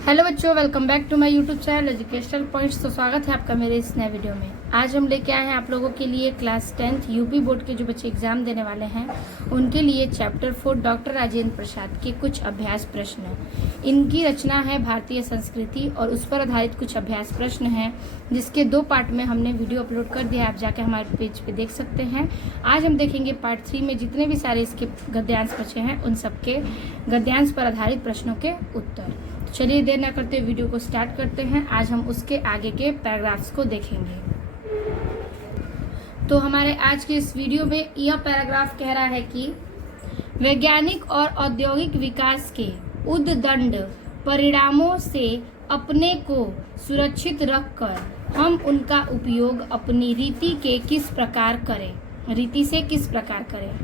Hello बच्चों, welcome back to my YouTube channel educational points. तो स्वागत है आपका मेरे इस नए वीडियो में। आज हम लेके आए हैं आप लोगों के लिए क्लास 10th यूपी बोर्ड के जो बच्चे एग्जाम देने वाले हैं उनके लिए चैप्टर 4 डॉक्टर राजेंद्र प्रसाद के कुछ अभ्यास प्रश्न हैं। इनकी रचना है भारतीय संस्कृति और उस पर आधारित कुछ अभ्यास प्रश्न हैं, जिसके 2 पार्ट में हमने वीडियो अपलोड कर दिया है। आप जाके हमारे पेज पे देख सकते हैं। आज हम देखेंगे पार्ट 3 में जितने भी सारे इसके गद्यांश बचे हैं उन सबके गद्यांश पर आधारित प्रश्नों के उत्तर। चलिए देर न करते वीडियो को स्टार्ट करते हैं। आज हम उसके आगे के पैराग्राफ्स को देखेंगे। तो हमारे आज के इस वीडियो में यह पैराग्राफ कह रहा है कि वैज्ञानिक और औद्योगिक विकास के उद्दंड परिणामों से अपने को सुरक्षित रखकर हम उनका उपयोग अपनी रीति से किस प्रकार करें।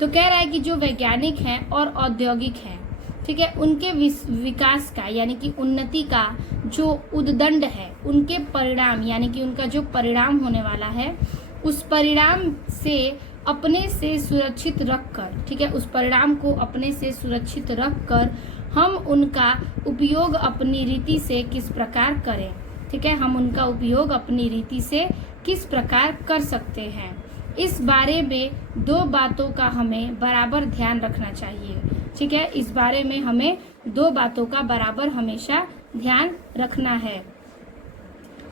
तो कह रहा है कि जो वैज्ञानिक हैं और औद्योगिक हैं, ठीक है, उनके विकास का यानी कि उन्नति का जो उद्दंड है, उनके परिणाम यानी कि उनका जो परिणाम होने वाला है, उस परिणाम से अपने से सुरक्षित रखकर, ठीक है, उस परिणाम को अपने से सुरक्षित रखकर हम उनका उपयोग अपनी रीति से किस प्रकार करें। ठीक है, हम उनका उपयोग अपनी रीति से किस प्रकार कर सकते हैं। इस बारे में 2 बातों का हमें बराबर ध्यान रखना चाहिए। ठीक है, इस बारे में हमें 2 बातों का बराबर हमेशा ध्यान रखना है।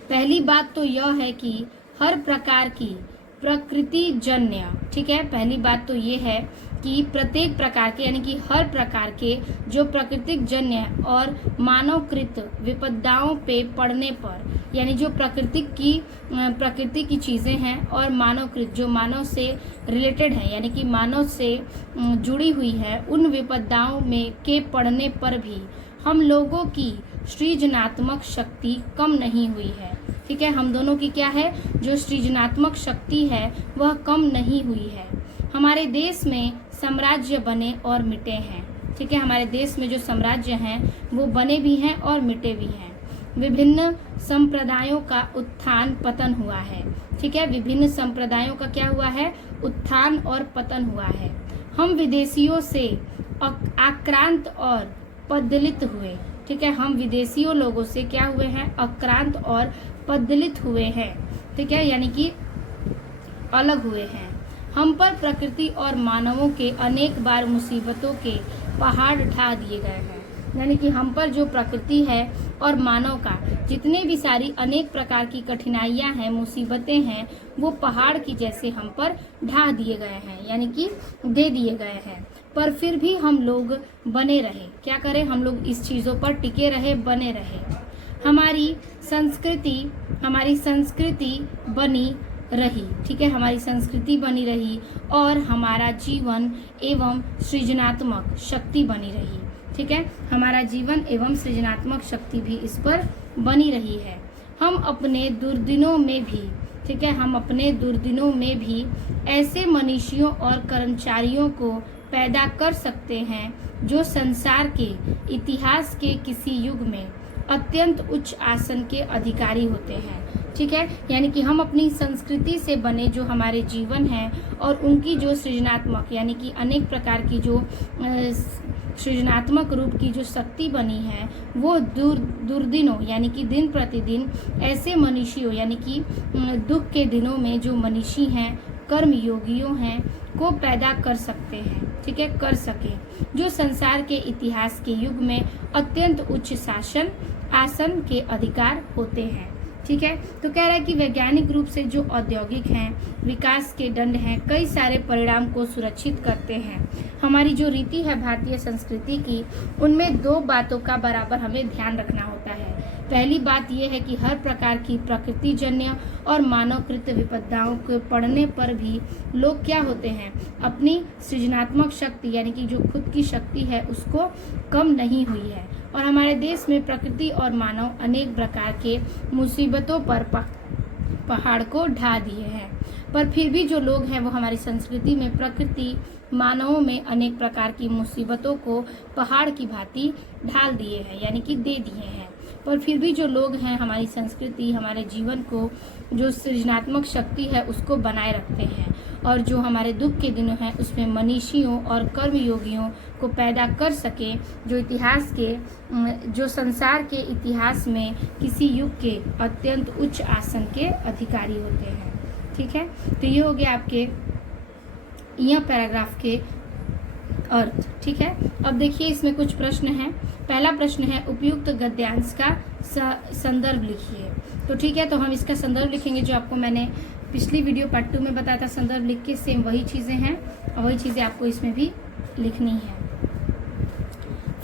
पहली बात तो यह है कि हर प्रकार की प्रकृति जन्य, ठीक है, पहली बात तो ये है कि प्रत्येक प्रकार के यानी कि हर प्रकार के जो प्राकृतिक जन्य और मानवकृत विपदाओं पे पड़ने पर, यानी जो प्रकृति की चीज़ें हैं और मानवकृत जो मानव से रिलेटेड है यानी कि मानव से जुड़ी हुई है, उन विपदाओं में के पड़ने पर भी हम लोगों की सृजनात्मक शक्ति कम नहीं हुई है। ठीक है, हम दोनों की क्या है, जो सृजनात्मक शक्ति है वह कम नहीं हुई है। हमारे देश में साम्राज्य बने और मिटे हैं। ठीक है, हमारे देश में जो साम्राज्य हैं वो बने भी हैं और मिटे भी हैं। विभिन्न संप्रदायों का उत्थान पतन हुआ है। ठीक है, विभिन्न संप्रदायों का क्या हुआ है, उत्थान और पतन हुआ है। हम विदेशियों से आक्रांत और पदलित हुए। ठीक है, हम विदेशियों लोगों से क्या हुए हैं, आक्रांत और पदलित हुए हैं। ठीक है, यानी कि अलग हुए हैं। हम पर प्रकृति और मानवों के अनेक बार मुसीबतों के पहाड़ ढा दिए गए हैं। यानी कि हम पर जो प्रकृति है और मानव का जितने भी सारी अनेक प्रकार की कठिनाइयां हैं, मुसीबतें हैं, वो पहाड़ की जैसे हम पर ढा दिए गए हैं, यानी कि दे दिए गए हैं। पर फिर भी हम लोग बने रहे। क्या करें, हम लोग इस चीज़ों पर टिके रहे, बने रहे। हमारी संस्कृति बनी रही। ठीक है, हमारी संस्कृति बनी रही और हमारा जीवन एवं सृजनात्मक शक्ति बनी रही। ठीक है, हमारा जीवन एवं सृजनात्मक शक्ति भी इस पर बनी रही है। हम अपने दुर्दिनों में भी, ठीक है, हम अपने दुर्दिनों में भी ऐसे मनुष्यों और कर्मचारियों को पैदा कर सकते हैं जो संसार के इतिहास के किसी युग में अत्यंत उच्च आसन के अधिकारी होते हैं। ठीक है, यानी कि हम अपनी संस्कृति से बने जो हमारे जीवन है और उनकी जो सृजनात्मक यानी कि अनेक प्रकार की जो सृजनात्मक रूप की जो शक्ति बनी है, वो दुर्दिनों यानी कि दिन प्रतिदिन ऐसे मनुष्यों यानी कि दुख के दिनों में जो मनुष्य हैं, कर्म योगियों हैं, को पैदा कर सकते हैं। ठीक है, कर सके, जो संसार के इतिहास के युग में अत्यंत उच्च आसन के अधिकार होते हैं। ठीक है, तो कह रहा है कि वैज्ञानिक रूप से जो औद्योगिक हैं, विकास के दंड हैं, कई सारे परिणाम को सुरक्षित करते हैं। हमारी जो रीति है भारतीय संस्कृति की, उनमें 2 बातों का बराबर हमें ध्यान रखना होता है। पहली बात यह है कि हर प्रकार की प्रकृति जन्य और मानवकृत विपदाओं के पड़ने पर भी लोग क्या होते हैं, अपनी सृजनात्मक शक्ति यानी कि जो खुद की शक्ति है उसको कम नहीं हुई है। और हमारे देश में प्रकृति और मानव अनेक प्रकार के मुसीबतों पर पहाड़ को ढा दिए हैं। पर फिर भी जो लोग हैं वो हमारी संस्कृति में प्रकृति मानवों में अनेक प्रकार की मुसीबतों को पहाड़ की भांति ढाल दिए हैं, यानी कि दे दिए हैं। पर फिर भी जो लोग हैं हमारी संस्कृति, हमारे जीवन को जो सृजनात्मक शक्ति है उसको बनाए रखते हैं और जो हमारे दुख के दिनों हैं उसमें मनीषियों और कर्मयोगियों को पैदा कर सके, जो इतिहास के जो संसार के इतिहास में किसी युग के अत्यंत उच्च आसन के अधिकारी होते हैं। ठीक है, तो ये हो गया आपके यह पैराग्राफ के अर्थ। ठीक है, अब देखिए इसमें कुछ प्रश्न हैं। पहला प्रश्न है उपयुक्त गद्यांश का संदर्भ लिखिए। तो ठीक है, तो हम इसका संदर्भ लिखेंगे जो आपको मैंने पिछली वीडियो पार्ट 2 में बताया था। संदर्भ लिख के सेम वही चीज़ें हैं और वही चीज़ें आपको इसमें भी लिखनी है।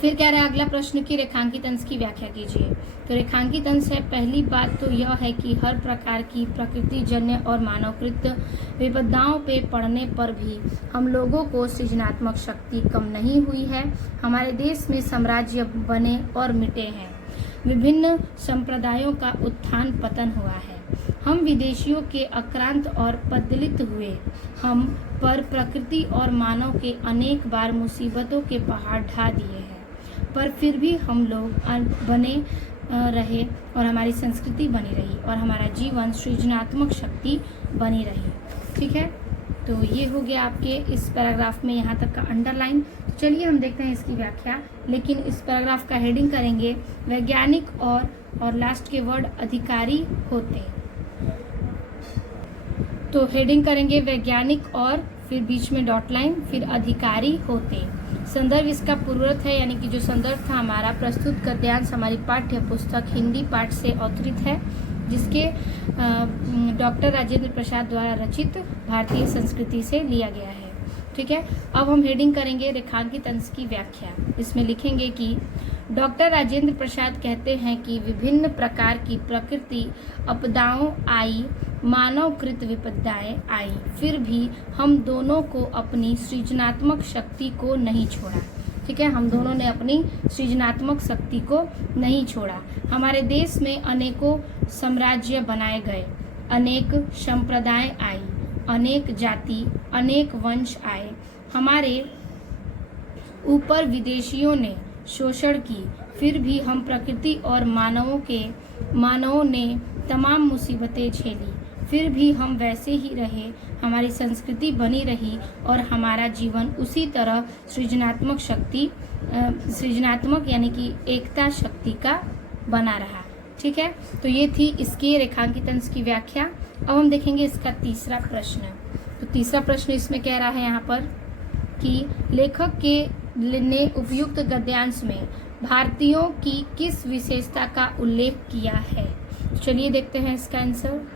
फिर कह रहा है अगला प्रश्न की रेखांकित अंश की व्याख्या कीजिए। तो रेखांकित अंश है, पहली बात तो यह है कि हर प्रकार की प्रकृतिजन्य और मानवकृत विपदाओं पे पड़ने पर भी हम लोगों को सृजनात्मक शक्ति कम नहीं हुई है। हमारे देश में साम्राज्य बने और मिटे हैं, विभिन्न संप्रदायों का उत्थान पतन हुआ है, हम विदेशियों के आक्रांत और पदलित हुए, हम पर प्रकृति और मानव के अनेक बार मुसीबतों के पहाड़ ढा दिए हैं, पर फिर भी हम लोग बने रहे और हमारी संस्कृति बनी रही और हमारा जीवन सृजनात्मक शक्ति बनी रही। ठीक है, तो ये हो गया आपके इस पैराग्राफ में यहाँ तक का अंडरलाइन। तो चलिए हम देखते हैं इसकी व्याख्या, लेकिन इस पैराग्राफ का हेडिंग करेंगे वैज्ञानिक और लास्ट के वर्ड अधिकारी होते। तो हेडिंग करेंगे वैज्ञानिक और फिर बीच में डॉट लाइन, फिर अधिकारी होते। संदर्भ इसका पूर्ववर्त है, यानी कि जो संदर्भ था हमारा प्रस्तुत गद्यांश हमारी पाठ्य पुस्तक हिंदी पाठ से अवतरित है, जिसके डॉक्टर राजेंद्र प्रसाद द्वारा रचित भारतीय संस्कृति से लिया गया है। ठीक है, अब हम हेडिंग करेंगे रेखांकित अंश की व्याख्या। इसमें लिखेंगे कि डॉक्टर राजेंद्र प्रसाद कहते हैं कि विभिन्न प्रकार की प्रकृति आपदाओं आई, मानवकृत विपदाएं आई, फिर भी हम दोनों को अपनी सृजनात्मक शक्ति को नहीं छोड़ा। ठीक है, हम दोनों ने अपनी सृजनात्मक शक्ति को नहीं छोड़ा। हमारे देश में अनेकों साम्राज्य बनाए गए, अनेक संप्रदाय आई, अनेक जाति, अनेक वंश आए, हमारे ऊपर विदेशियों ने शोषण की, फिर भी हम प्रकृति और मानवों ने तमाम मुसीबतें झेली, फिर भी हम वैसे ही रहे, हमारी संस्कृति बनी रही और हमारा जीवन उसी तरह सृजनात्मक यानी कि एकता शक्ति का बना रहा। ठीक है, तो ये थी इसके रेखांकित अंश की व्याख्या। अब हम देखेंगे इसका तीसरा प्रश्न। तो तीसरा प्रश्न इसमें कह रहा है यहाँ पर कि लेखक ने उपयुक्त गद्यांश में भारतीयों की किस विशेषता का उल्लेख किया है। चलिए देखते हैं इसका आंसर।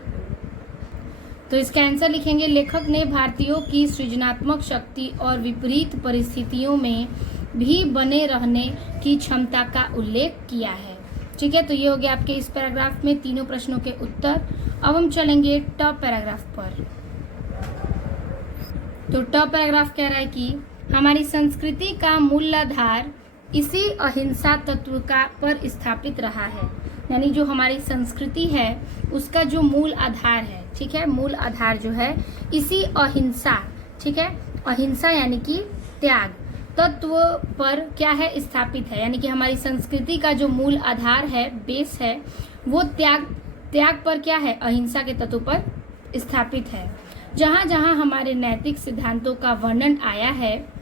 तो इसका आंसर लिखेंगे लेखक ने भारतीयों की सृजनात्मक शक्ति और विपरीत परिस्थितियों में भी बने रहने की क्षमता का उल्लेख किया है। ठीक है, तो ये हो गया आपके इस पैराग्राफ में तीनों प्रश्नों के उत्तर। अब हम चलेंगे टॉप पैराग्राफ पर। तो टॉप पैराग्राफ कह रहा है कि हमारी संस्कृति का मूलाधार इसी अहिंसा तत्व का पर स्थापित रहा है, यानी जो हमारी संस्कृति है उसका जो मूल आधार है। ठीक है, मूल आधार जो है इसी अहिंसा, ठीक है, अहिंसा यानी कि त्याग तत्व पर क्या है स्थापित है, यानी कि हमारी संस्कृति का जो मूल आधार है, बेस है, वो त्याग पर क्या है, अहिंसा के तत्व पर स्थापित है। जहाँ जहाँ हमारे नैतिक सिद्धांतों का वर्णन आया है,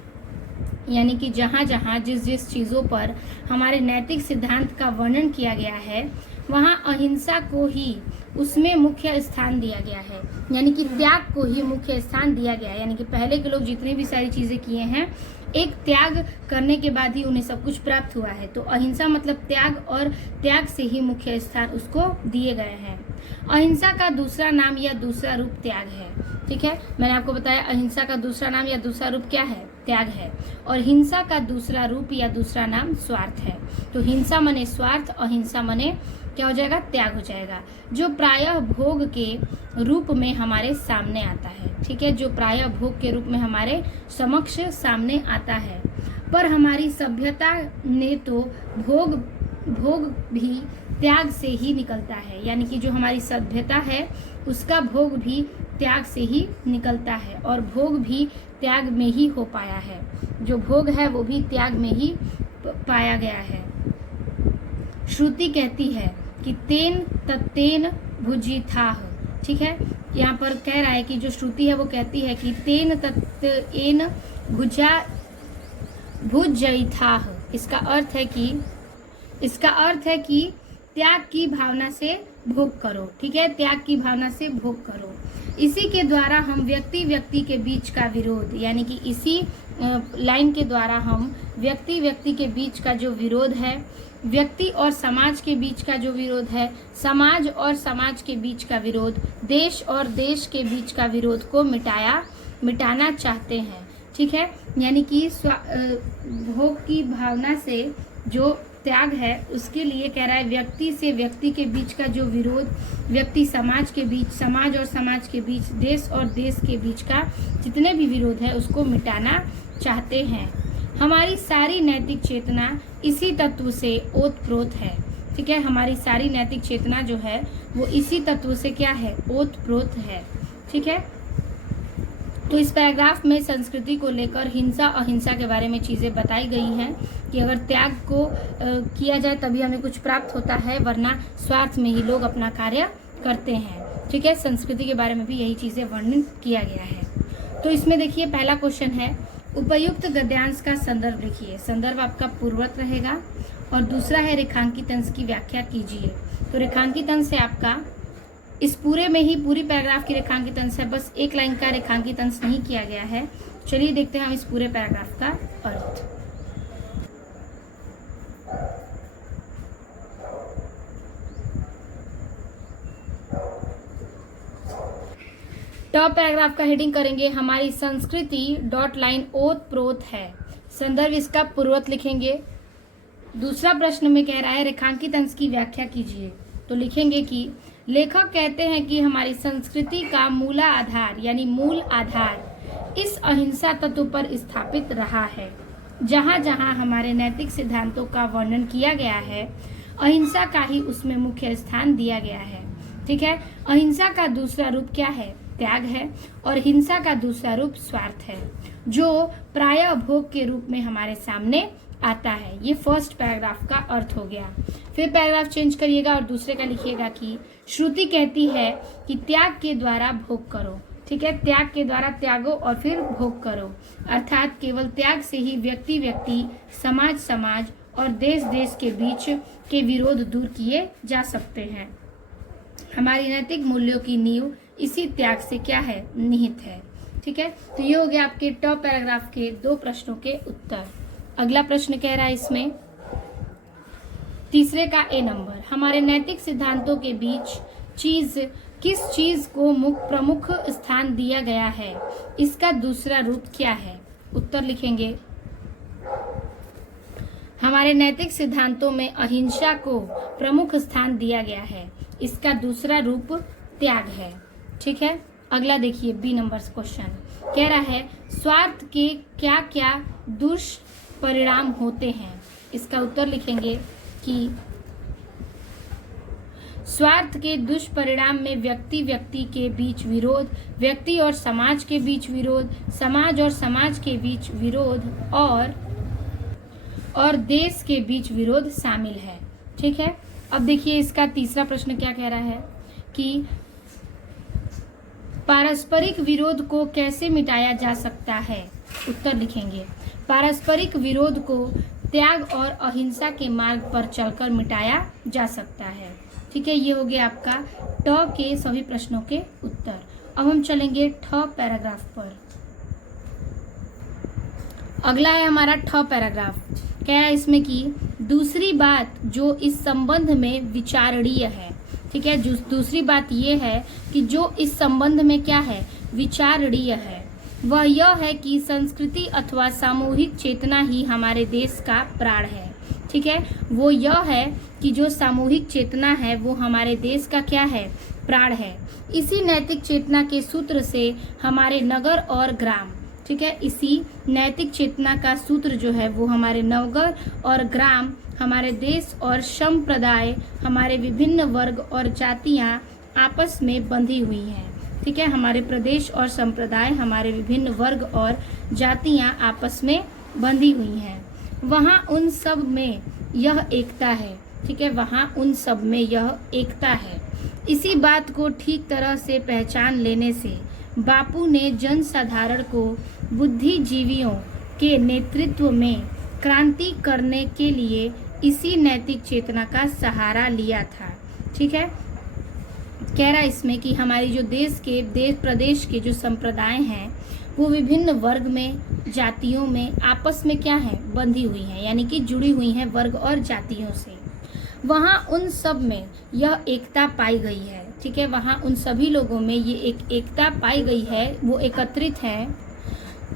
यानी कि जहाँ जहाँ जिस चीज़ों पर हमारे नैतिक सिद्धांत का वर्णन किया गया है, वहाँ अहिंसा को ही उसमें मुख्य स्थान दिया गया है, यानी कि त्याग को ही मुख्य स्थान दिया गया है। यानी कि पहले के लोग जितनी भी सारी चीज़ें किए हैं, एक त्याग करने के बाद ही उन्हें सब कुछ प्राप्त हुआ है। तो अहिंसा मतलब त्याग, और त्याग से ही मुख्य स्थान उसको दिए गए हैं। अहिंसा का दूसरा नाम या दूसरा रूप त्याग है। ठीक है, मैंने आपको बताया अहिंसा का दूसरा नाम या दूसरा रूप क्या है, त्याग है, और हिंसा का दूसरा रूप या दूसरा नाम स्वार्थ है। तो हिंसा मने स्वार्थ, अहिंसा मने क्या हो जाएगा, त्याग हो जाएगा, जो प्रायः भोग के रूप में हमारे सामने आता है। ठीक है, जो प्रायः भोग के रूप में हमारे समक्ष सामने आता है। पर हमारी सभ्यता ने तो भोग भी त्याग से ही निकलता है, यानी कि जो हमारी सभ्यता है उसका भोग भी त्याग से ही निकलता है, और भोग भी त्याग में ही हो पाया है। जो भोग है वो भी त्याग में ही पाया गया है। श्रुति कहती है कि तेन तत्तेन भुजिथाह। ठीक है, यहाँ पर कह रहा है कि जो श्रुति है वो कहती है कि तेन तत्एन भुजयिथाः। इसका अर्थ है कि त्याग की भावना से भोग करो। ठीक है, त्याग की भावना से भोग करो। इसी के द्वारा हम व्यक्ति के बीच का विरोध, यानी कि इसी लाइन के द्वारा हम व्यक्ति के बीच का जो विरोध है, व्यक्ति और समाज के बीच का जो विरोध है, समाज और समाज के बीच का विरोध, देश और देश के बीच का विरोध को मिटाना चाहते हैं। ठीक है, यानी कि भोग की भावना से जो त्याग है उसके लिए कह रहा है व्यक्ति से व्यक्ति के बीच का जो विरोध, व्यक्ति समाज के बीच, समाज और समाज के बीच, देश और देश के बीच का जितने भी विरोध है उसको मिटाना चाहते हैं। हमारी सारी नैतिक चेतना इसी तत्व से ओतप्रोत है। ठीक है, हमारी सारी नैतिक चेतना जो है वो इसी तत्व से क्या है, ओतप्रोत है। ठीक है, तो इस पैराग्राफ में संस्कृति को लेकर हिंसा अहिंसा के बारे में चीज़ें बताई गई हैं कि अगर त्याग को किया जाए तभी हमें कुछ प्राप्त होता है, वरना स्वार्थ में ही लोग अपना कार्य करते हैं। ठीक है, संस्कृति के बारे में भी यही चीज़ें वर्णन किया गया है। तो इसमें देखिए पहला क्वेश्चन है, उपयुक्त गद्यांश का संदर्भ लिखिए। संदर्भ आपका पूर्वत रहेगा। और दूसरा है रेखांकित अंश की व्याख्या कीजिए। तो रेखांकित अंश से आपका इस पूरे में ही पूरी पैराग्राफ की रेखांकित अंश है, बस एक लाइन का रेखांकित अंश नहीं किया गया है। चलिए देखते हैं हम इस पूरे पैराग्राफ का अर्थ। टॉप पैराग्राफ का हेडिंग करेंगे हमारी संस्कृति डॉट लाइन ओतप्रोत है। संदर्भ इसका पूर्वत लिखेंगे। दूसरा प्रश्न में कह रहा है रेखांकित अंश की व्याख्या कीजिए। तो लिखेंगे कि लेखक कहते हैं कि हमारी संस्कृति का मूला आधार यानी मूल आधार इस अहिंसा तत्व पर स्थापित रहा है। जहाँ जहाँ हमारे नैतिक सिद्धांतों का वर्णन किया गया है, अहिंसा का ही उसमें मुख्य स्थान दिया गया है। ठीक है, अहिंसा का दूसरा रूप क्या है, त्याग है, और हिंसा का दूसरा रूप स्वार्थ है, जो प्रायः भोग के रूप में हमारे सामने आता है। ये फर्स्ट पैराग्राफ का अर्थ हो गया। फिर पैराग्राफ चेंज करिएगा और दूसरे का लिखिएगा कि श्रुति कहती है कि त्याग के द्वारा भोग करो। ठीक है, त्याग के द्वारा त्यागो और फिर भोग करो, अर्थात केवल त्याग से ही व्यक्ति समाज समाज और देश देश के बीच के विरोध दूर किए जा सकते हैं। हमारी नैतिक मूल्यों की नींव इसी त्याग से क्या है, निहित है। ठीक है, तो ये हो गया आपके टॉप पैराग्राफ के 2 प्रश्नों के उत्तर। अगला प्रश्न कह रहा है इसमें तीसरे का ए नंबर, हमारे नैतिक सिद्धांतों के बीच किस चीज को प्रमुख स्थान दिया गया है, इसका दूसरा रूप क्या है। उत्तर लिखेंगे हमारे नैतिक सिद्धांतों में अहिंसा को प्रमुख स्थान दिया गया है, इसका दूसरा रूप त्याग है। ठीक है, अगला देखिए बी नंबर क्वेश्चन कह रहा है स्वार्थ के क्या क्या दुष्परिणाम होते हैं। इसका उत्तर लिखेंगे कि स्वार्थ के दुष्परिणाम में व्यक्ति के बीच विरोध, व्यक्ति और समाज के बीच विरोध, समाज और समाज के बीच विरोध और देश के बीच विरोध शामिल है। ठीक है, अब देखिए इसका तीसरा प्रश्न क्या कह रहा है कि पारस्परिक विरोध को कैसे मिटाया जा सकता है। उत्तर लिखेंगे पारस्परिक विरोध को त्याग और अहिंसा के मार्ग पर चलकर मिटाया जा सकता है। ठीक है, ये हो गया आपका ट के सभी प्रश्नों के उत्तर। अब हम चलेंगे ठ पैराग्राफ पर। अगला है हमारा ठ पैराग्राफ। कह रहा है इसमें कि दूसरी बात जो इस संबंध में विचारणीय है। ठीक है, दूसरी बात ये है कि जो इस संबंध में क्या है, विचारणीय है, वह यह है कि संस्कृति अथवा सामूहिक चेतना ही हमारे देश का प्राण है। ठीक है, वो यह है कि जो सामूहिक चेतना है वो हमारे देश का क्या है, प्राण है। इसी नैतिक चेतना के सूत्र से हमारे नगर और ग्राम, ठीक है, इसी नैतिक चेतना का सूत्र जो है वो हमारे नगर और ग्राम, हमारे देश और संप्रदाय, हमारे विभिन्न वर्ग और जातियां आपस में बंधी हुई हैं। ठीक है, हमारे प्रदेश और संप्रदाय, हमारे विभिन्न वर्ग और जातियां आपस में बंधी हुई हैं। वहाँ उन सब में यह एकता है ठीक है, वहाँ उन सब में यह एकता है। इसी बात को ठीक तरह से पहचान लेने से बापू ने जन साधारण को बुद्धिजीवियों के नेतृत्व में क्रांति करने के लिए इसी नैतिक चेतना का सहारा लिया था। ठीक है, कह रहा है इसमें कि हमारी जो देश प्रदेश के जो संप्रदाय हैं वो विभिन्न वर्ग में, जातियों में आपस में क्या है, बंधी हुई हैं, यानी कि जुड़ी हुई हैं वर्ग और जातियों से। वहाँ उन सब में यह एकता पाई गई है। ठीक है, वहाँ उन सभी लोगों में ये एक एकता पाई गई है, वो एकत्रित है।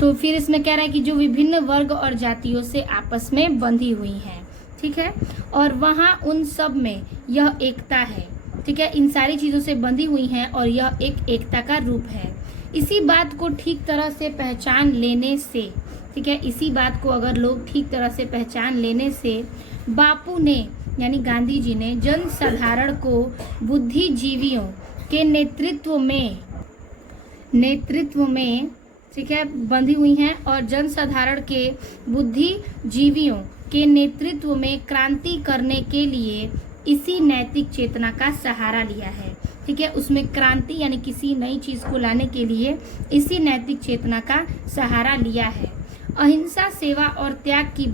तो फिर इसमें कह रहा है कि जो विभिन्न वर्ग और जातियों से आपस में बंधी हुई हैं। ठीक है, और वहाँ उन सब में यह एकता है। ठीक है, इन सारी चीज़ों से बंधी हुई हैं और यह एक एकता का रूप है। इसी बात को ठीक तरह से पहचान लेने से, ठीक है, इसी बात को अगर लोग ठीक तरह से पहचान लेने से बापू ने यानी गांधी जी ने जन साधारण को बुद्धिजीवियों के नेतृत्व में ठीक है बंधी हुई हैं और जन साधारण के बुद्धिजीवियों के नेतृत्व में क्रांति करने के लिए इसी नैतिक चेतना का सहारा लिया है। ठीक है, उसमें क्रांति यानी किसी नई चीज को लाने के लिए इसी नैतिक चेतना का सहारा लिया है। अहिंसा, सेवा और त्याग की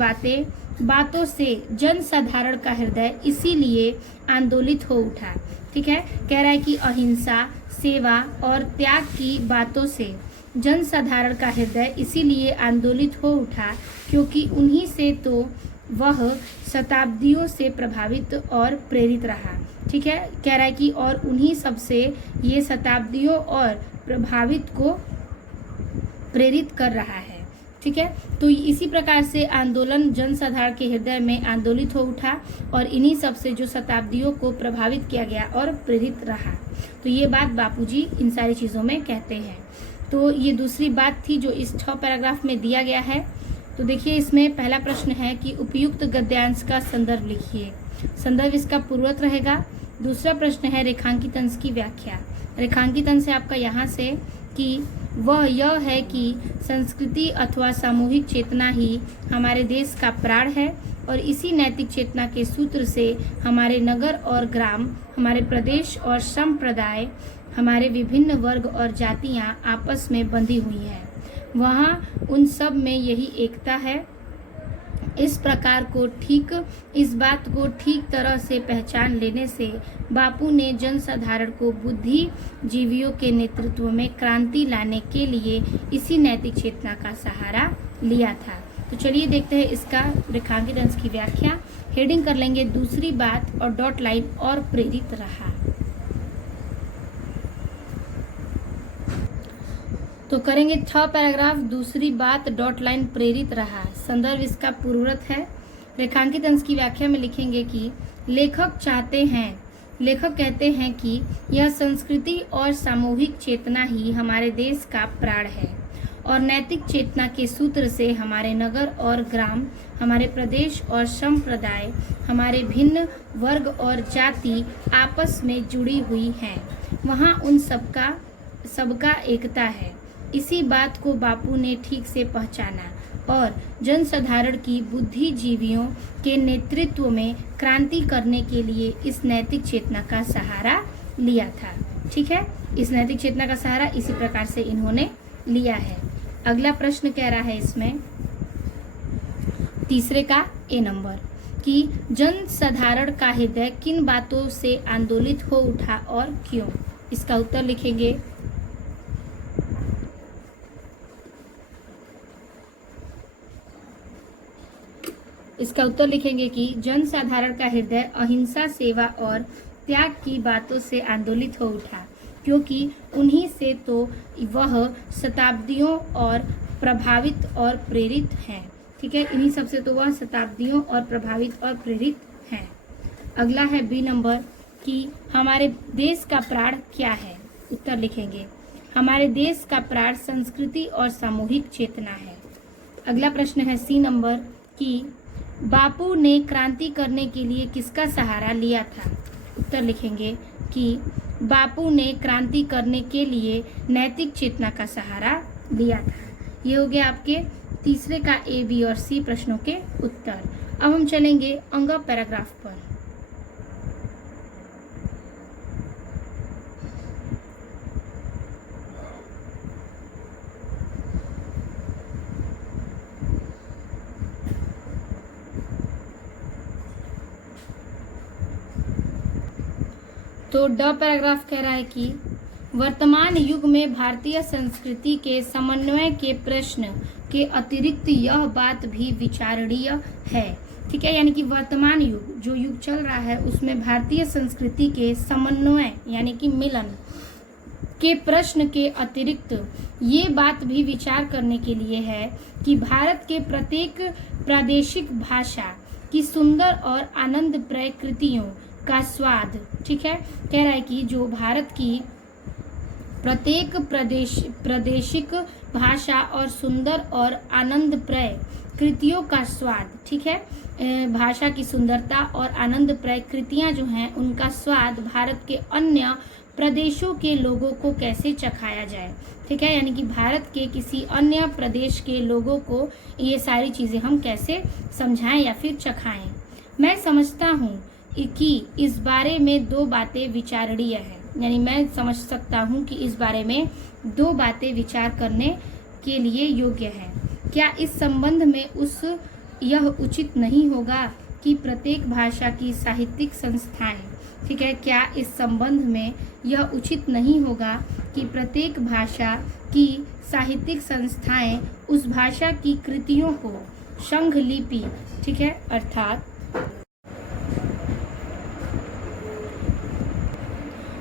बातों से जन साधारण का हृदय इसीलिए आंदोलित हो उठा। ठीक है, कह रहा है कि अहिंसा, सेवा और त्याग की बातों से जन साधारण का हृदय इसीलिए आंदोलित हो उठा क्योंकि उन्हीं से तो वह शताब्दियों से प्रभावित और प्रेरित रहा। ठीक है, कह रहा है कि और उन्हीं सब से ये शताब्दियों और प्रभावित को प्रेरित कर रहा है। ठीक है, तो इसी प्रकार से आंदोलन जन साधारण के हृदय में आंदोलित हो उठा और इन्हीं सब से जो शताब्दियों को प्रभावित किया गया और प्रेरित रहा। तो ये बात बापूजी इन सारी चीज़ों में कहते हैं। तो ये दूसरी बात थी जो इस 6 पैराग्राफ में दिया गया है। तो देखिए, इसमें पहला प्रश्न है कि उपयुक्त गद्यांश का संदर्भ लिखिए। संदर्भ इसका पूर्वत रहेगा। दूसरा प्रश्न है रेखांकित अंश की व्याख्या। रेखांकित अंश है आपका यहाँ से कि वह यह है कि संस्कृति अथवा सामूहिक चेतना ही हमारे देश का प्राण है और इसी नैतिक चेतना के सूत्र से हमारे नगर और ग्राम, हमारे प्रदेश और संप्रदाय, हमारे विभिन्न वर्ग और जातियां आपस में बंधी हुई हैं। वहाँ उन सब में यही एकता है। इस बात को ठीक तरह से पहचान लेने से बापू ने जन साधारण को बुद्धिजीवियों के नेतृत्व में क्रांति लाने के लिए इसी नैतिक चेतना का सहारा लिया था। तो चलिए देखते हैं इसका रेखांकित अंश की व्याख्या। हेडिंग कर लेंगे दूसरी बात और डॉट लाइन और प्रेरित रहा। तो करेंगे 6 पैराग्राफ, दूसरी बात डॉट लाइन प्रेरित रहा। संदर्भ इसका पूर्वरत है। रेखांकित अंश की व्याख्या में लिखेंगे कि लेखक कहते हैं कि यह संस्कृति और सामूहिक चेतना ही हमारे देश का प्राण है और नैतिक चेतना के सूत्र से हमारे नगर और ग्राम, हमारे प्रदेश और संप्रदाय, हमारे भिन्न वर्ग और जाति आपस में जुड़ी हुई हैं। वहाँ उन सबका एकता है। इसी बात को बापू ने ठीक से पहचाना और जन साधारण की बुद्धिजीवियों के नेतृत्व में क्रांति करने के लिए इस नैतिक चेतना का सहारा लिया था। ठीक है, इस नैतिक चेतना का सहारा इसी प्रकार से इन्होंने लिया है। अगला प्रश्न कह रहा है इसमें तीसरे का ए नंबर कि जन साधारण का हृदय किन बातों से आंदोलित हो उठा और क्यों। इसका उत्तर लिखेंगे। इसका उत्तर लिखेंगे कि जन साधारण का हृदय अहिंसा, सेवा और त्याग की बातों से आंदोलित हो उठा क्योंकि उन्हीं से तो वह शताब्दियों और प्रभावित और प्रेरित हैं। ठीक है, इन्हीं सब से तो वह शताब्दियों और प्रभावित और प्रेरित हैं। अगला है बी नंबर कि हमारे देश का प्राण क्या है। उत्तर लिखेंगे हमारे देश का प्राण संस्कृति और सामूहिक चेतना है। अगला प्रश्न है सी नंबर कि बापू ने क्रांति करने के लिए किसका सहारा लिया था। उत्तर लिखेंगे कि बापू ने क्रांति करने के लिए नैतिक चेतना का सहारा लिया था। ये हो गया आपके तीसरे का ए, बी और सी प्रश्नों के उत्तर। अब हम चलेंगे अंग पैराग्राफ पर। तो ड पैराग्राफ कह रहा है कि वर्तमान युग में भारतीय संस्कृति के समन्वय के प्रश्न के अतिरिक्त यह बात भी विचारणीय है। ठीक है, यानी कि वर्तमान युग जो युग चल रहा है उसमें भारतीय संस्कृति के समन्वय यानी कि मिलन के प्रश्न के अतिरिक्त ये बात भी विचार करने के लिए है कि भारत के प्रत्येक प्रादेशिक भाषा की सुंदर और आनंदप्रद कृतियों का स्वाद, ठीक है, कह रहा है कि जो भारत की प्रत्येक प्रादेशिक भाषा और सुंदर और आनंदप्रद कृतियों का स्वाद, ठीक है, भाषा की सुंदरता और आनंदप्रद कृतियां जो हैं उनका स्वाद भारत के अन्य प्रदेशों के लोगों को कैसे चखाया जाए। ठीक है, यानी कि भारत के किसी अन्य प्रदेश के लोगों को ये सारी चीज़ें हम कैसे समझाएं या फिर चखाएं। मैं समझता हूँ कि इस बारे में दो बातें विचारणीय है, यानी मैं समझ सकता हूँ कि इस बारे में दो बातें विचार करने के लिए योग्य है। क्या इस संबंध में यह उचित नहीं होगा कि प्रत्येक भाषा की साहित्यिक संस्थाएं, ठीक है, क्या इस संबंध में यह उचित नहीं होगा कि प्रत्येक भाषा की साहित्यिक संस्थाएं उस भाषा की कृतियों को संघ लिपि, ठीक है, अर्थात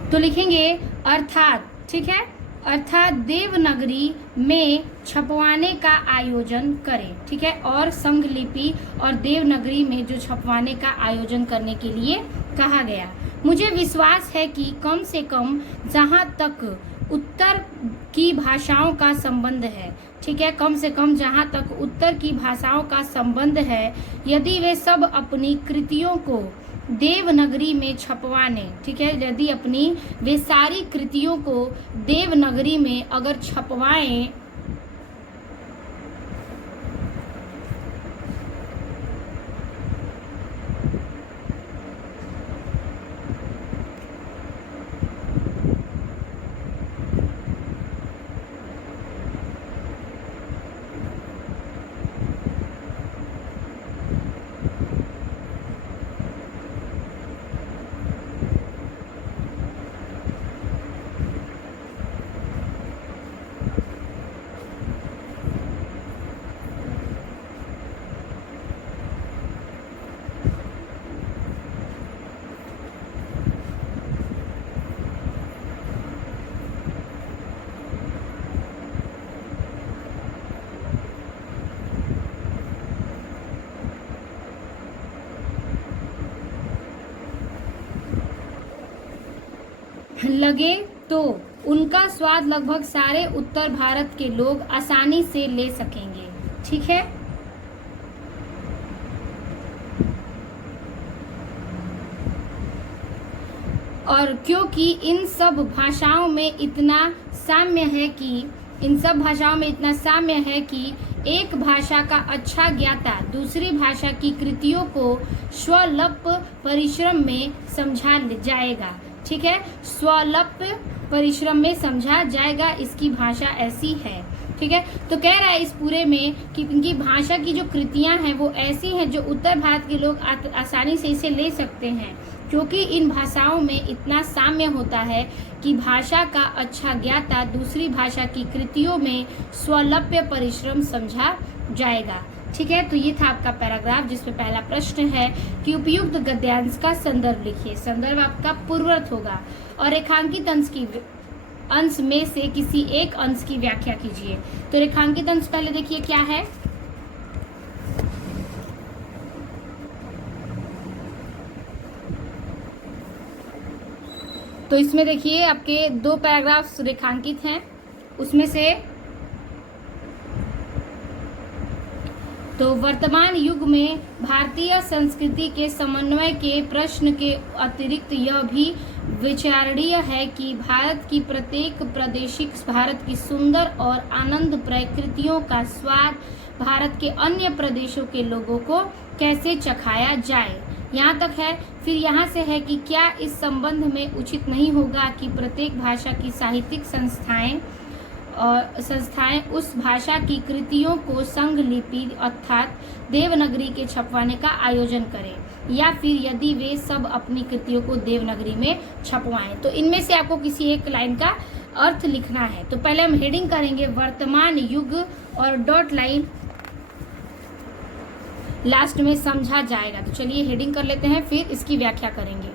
तो लिखेंगे अर्थात, ठीक है, अर्थात देवनागरी में छपवाने का आयोजन करें। ठीक है, और संघ लिपि और देवनागरी में जो छपवाने का आयोजन करने के लिए कहा गया। मुझे विश्वास है कि कम से कम जहाँ तक उत्तर की भाषाओं का संबंध है, ठीक है, कम से कम जहाँ तक उत्तर की भाषाओं का संबंध है, यदि वे सब अपनी कृतियों को देवनागरी में छपवाने, ठीक है, यदि अपनी वे सारी कृतियों को देवनागरी में अगर छपवाएं लगे तो उनका स्वाद लगभग सारे उत्तर भारत के लोग आसानी से ले सकेंगे। ठीक है, और क्योंकि इन सब भाषाओं में इतना साम्य है कि एक भाषा का अच्छा ज्ञाता दूसरी भाषा की कृतियों को स्वल्प परिश्रम में समझा जाएगा। ठीक है, स्वल्प परिश्रम में समझा जाएगा, इसकी भाषा ऐसी है। ठीक है, तो कह रहा है इस पूरे में कि इनकी भाषा की जो कृतियां हैं वो ऐसी हैं जो उत्तर भारत के लोग आसानी से इसे ले सकते हैं, क्योंकि इन भाषाओं में इतना साम्य होता है कि भाषा का अच्छा ज्ञाता दूसरी भाषा की कृतियों में स्वल्प परिश्रम समझा जाएगा। ठीक है, तो ये था आपका पैराग्राफ जिसमें पहला प्रश्न है कि उपयुक्त गद्यांश का संदर्भ लिखिए। संदर्भ आपका पूर्ववर्त होगा और रेखांकित अंश में से किसी एक अंश की व्याख्या कीजिए। तो रेखांकित अंश पहले देखिए क्या है। तो इसमें देखिए आपके दो पैराग्राफ्स रेखांकित हैं, उसमें से तो वर्तमान युग में भारतीय संस्कृति के समन्वय के प्रश्न के अतिरिक्त यह भी विचारणीय है कि भारत की प्रत्येक प्रादेशिक भारत की सुंदर और आनंदप्रद कृतियों का स्वाद भारत के अन्य प्रदेशों के लोगों को कैसे चखाया जाए। यहाँ तक है। फिर यहाँ से है कि क्या इस संबंध में उचित नहीं होगा कि प्रत्येक भाषा की साहित्यिक संस्थाएं और संस्थाएं उस भाषा की कृतियों को संघ लिपि अर्थात देवनागरी के छपवाने का आयोजन करें, या फिर यदि वे सब अपनी कृतियों को देवनागरी में छपवाएं। तो इनमें से आपको किसी एक लाइन का अर्थ लिखना है। तो पहले हम हेडिंग करेंगे वर्तमान युग और डॉट लाइन लास्ट में समझा जाएगा। तो चलिए हेडिंग कर लेते हैं, फिर इसकी व्याख्या करेंगे।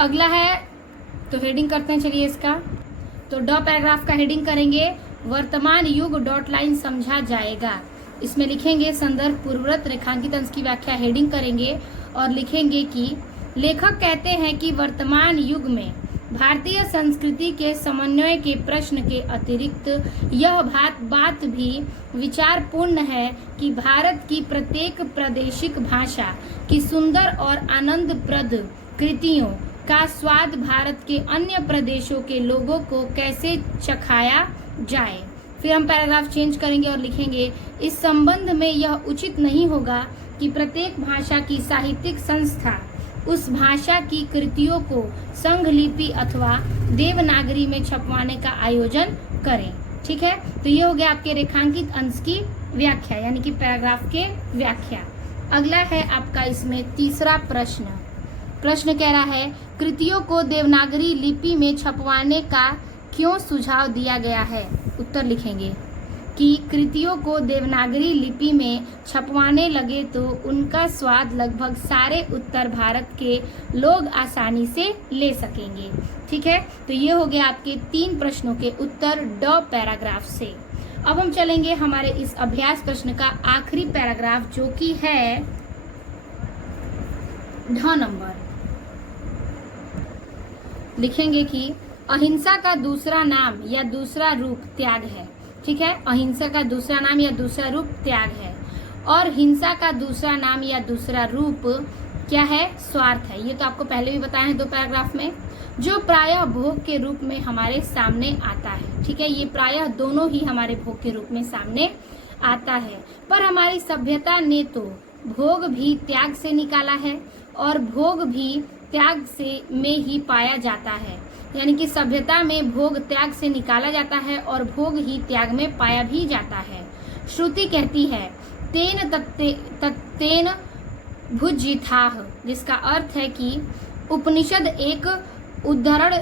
अगला है, तो हेडिंग करते हैं चलिए इसका। तो ड पैराग्राफ का हेडिंग करेंगे वर्तमान युग डॉट लाइन समझा जाएगा। इसमें लिखेंगे संदर्भ पूर्ववत रेखांकित अंश की व्याख्या हेडिंग करेंगे और लिखेंगे कि लेखक कहते हैं कि वर्तमान युग में भारतीय संस्कृति के समन्वय के प्रश्न के अतिरिक्त यह बात भी विचारपूर्ण है कि भारत की प्रत्येक प्रादेशिक भाषा की सुंदर और आनंदप्रद कृतियों का स्वाद भारत के अन्य प्रदेशों के लोगों को कैसे चखाया जाए। फिर हम पैराग्राफ चेंज करेंगे और लिखेंगे इस संबंध में यह उचित नहीं होगा कि प्रत्येक भाषा की साहित्यिक संस्था उस भाषा की कृतियों को संघ लिपि अथवा देवनागरी में छपवाने का आयोजन करें। ठीक है, तो ये हो गया आपके रेखांकित अंश की व्याख्या, यानी कि पैराग्राफ के व्याख्या। अगला है आपका इसमें तीसरा प्रश्न। प्रश्न कह रहा है कृतियों को देवनागरी लिपि में छपवाने का क्यों सुझाव दिया गया है। उत्तर लिखेंगे कि कृतियों को देवनागरी लिपि में छपवाने लगे तो उनका स्वाद लगभग सारे उत्तर भारत के लोग आसानी से ले सकेंगे। ठीक है, तो ये हो गया आपके 3 प्रश्नों के उत्तर ड पैराग्राफ से। अब हम चलेंगे हमारे इस अभ्यास प्रश्न का आखिरी पैराग्राफ, जो कि है ढ नंबर। लिखेंगे कि अहिंसा का दूसरा नाम या दूसरा रूप त्याग है। ठीक है, अहिंसा का दूसरा नाम या दूसरा रूप त्याग है, और हिंसा का दूसरा नाम या दूसरा रूप क्या है, स्वार्थ है। ये तो आपको पहले भी बताया है 2 पैराग्राफ में, जो प्रायः भोग के रूप में हमारे सामने आता है। ठीक है, ये प्रायः दोनों ही हमारे भोग के रूप में सामने आता है। पर हमारी सभ्यता ने तो भोग भी त्याग से निकाला है और भोग भी त्याग से में ही पाया जाता है, यानी कि सभ्यता में भोग त्याग से निकाला जाता है और भोग ही त्याग में पाया भी जाता है। श्रुति कहती है तेन तत्तेन भुज्यिथाः, जिसका अर्थ है कि उपनिषद एक उद्धरण,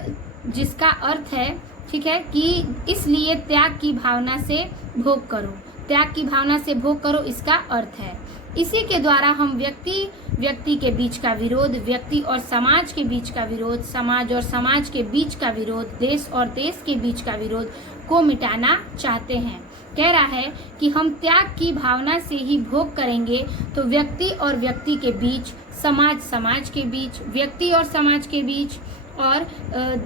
जिसका अर्थ है, ठीक है, कि इसलिए त्याग की भावना से भोग करो, त्याग की भावना से भोग करो, इसका अर्थ है। इसी के द्वारा हम व्यक्ति के बीच का विरोध, व्यक्ति और समाज के बीच का विरोध, समाज और समाज के बीच का विरोध, देश और देश के बीच का विरोध को मिटाना चाहते हैं। कह रहा है कि हम त्याग की भावना से ही भोग करेंगे तो व्यक्ति और व्यक्ति के बीच, समाज के बीच, व्यक्ति और समाज के बीच और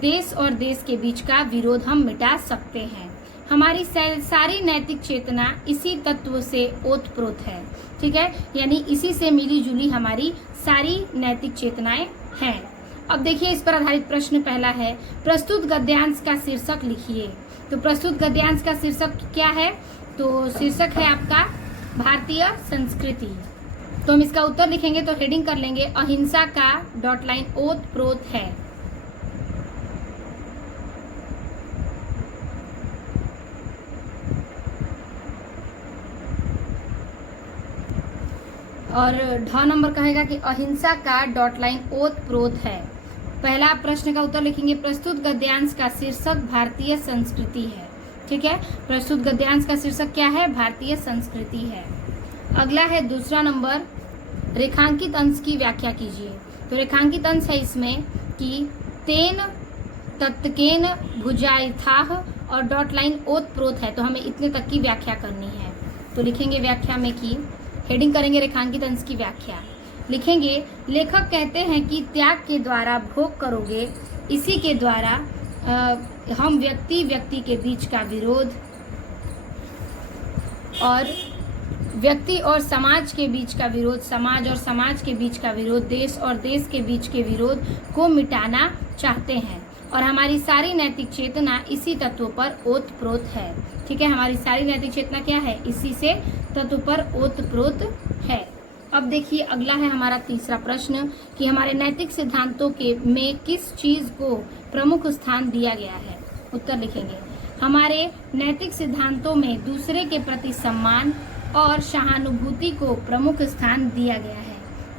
देश और देश के बीच का विरोध हम मिटा सकते हैं। हमारी सारी नैतिक चेतना इसी तत्व से ओतप्रोत है। ठीक है, यानी इसी से मिली जुली हमारी सारी नैतिक चेतनाएं हैं। अब देखिए इस पर आधारित प्रश्न पहला है, प्रस्तुत गद्यांश का शीर्षक लिखिए। तो प्रस्तुत गद्यांश का शीर्षक क्या है, तो शीर्षक है आपका भारतीय संस्कृति। तो हम इसका उत्तर लिखेंगे, तो हेडिंग कर लेंगे अहिंसा का डॉट लाइन ओतप्रोत है। और ढ नंबर कहेगा कि अहिंसा का डॉट लाइन ओत प्रोत है। पहला प्रश्न का उत्तर लिखेंगे, प्रस्तुत गद्यांश का शीर्षक भारतीय संस्कृति है। ठीक है, प्रस्तुत गद्यांश का शीर्षक क्या है? भारतीय संस्कृति है। अगला है दूसरा नंबर, रेखांकित अंश की व्याख्या कीजिए। तो रेखांकित अंश है इसमें कि तेन तत्केन भुजायथाह और डॉट लाइन ओत प्रोत है, तो हमें इतने तक की व्याख्या करनी है। तो लिखेंगे व्याख्या में कि हेडिंग करेंगे रेखांकित अंश की व्याख्या। लिखेंगे, लेखक कहते हैं कि त्याग के द्वारा भोग करोगे, इसी के द्वारा हम व्यक्ति के बीच का विरोध और व्यक्ति और समाज के बीच का विरोध, समाज और समाज के बीच का विरोध, देश और देश के बीच के विरोध को मिटाना चाहते हैं और हमारी सारी नैतिक चेतना इसी तत्व पर ओतप्रोत है। ठीक है, हमारी सारी नैतिक चेतना क्या है? इसी से तत्व पर ओतप्रोत है। अब देखिए अगला है हमारा तीसरा प्रश्न कि हमारे नैतिक सिद्धांतों के में किस चीज को प्रमुख स्थान दिया गया है? उत्तर लिखेंगे, हमारे नैतिक सिद्धांतों में दूसरे के प्रति सम्मान और सहानुभूति को प्रमुख स्थान दिया गया है।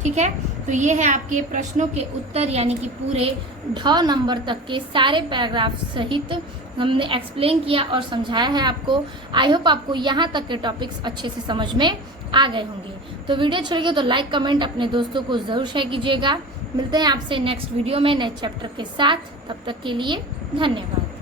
ठीक है, तो ये है आपके प्रश्नों के उत्तर, यानी कि पूरे ढ नंबर तक के सारे पैराग्राफ सहित हमने एक्सप्लेन किया और समझाया है आपको। आई होप आपको यहाँ तक के टॉपिक्स अच्छे से समझ में आ गए होंगे। तो वीडियो अच्छी लगी तो लाइक कमेंट अपने दोस्तों को जरूर शेयर कीजिएगा। मिलते हैं आपसे नेक्स्ट वीडियो में नए चैप्टर के साथ, तब तक के लिए धन्यवाद।